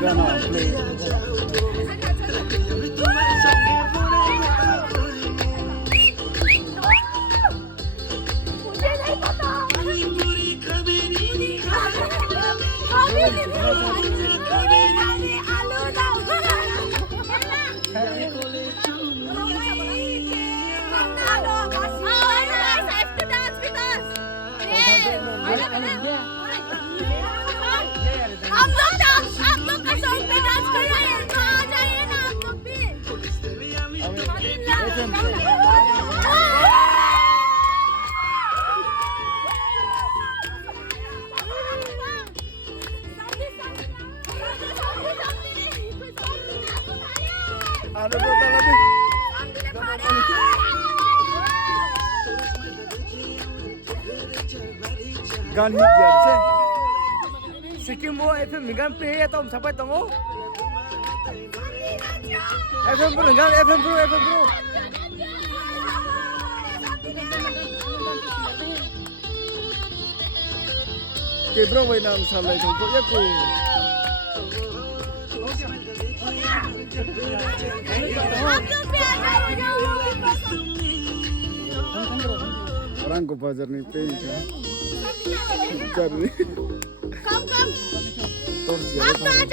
गाना प्ले मुझे नहीं पता आप लोग का सॉन्ग पे डांस कर रहे हैं तो आ जाइए ना आप लोग भी ano ba talaga gan hit yan se Sikkim mo FM gan pe ya tom sapai tongo FM pro gan FM pro ke bro vai nam salai thong ko ya ko orang ko bazar ni pe cari कम torch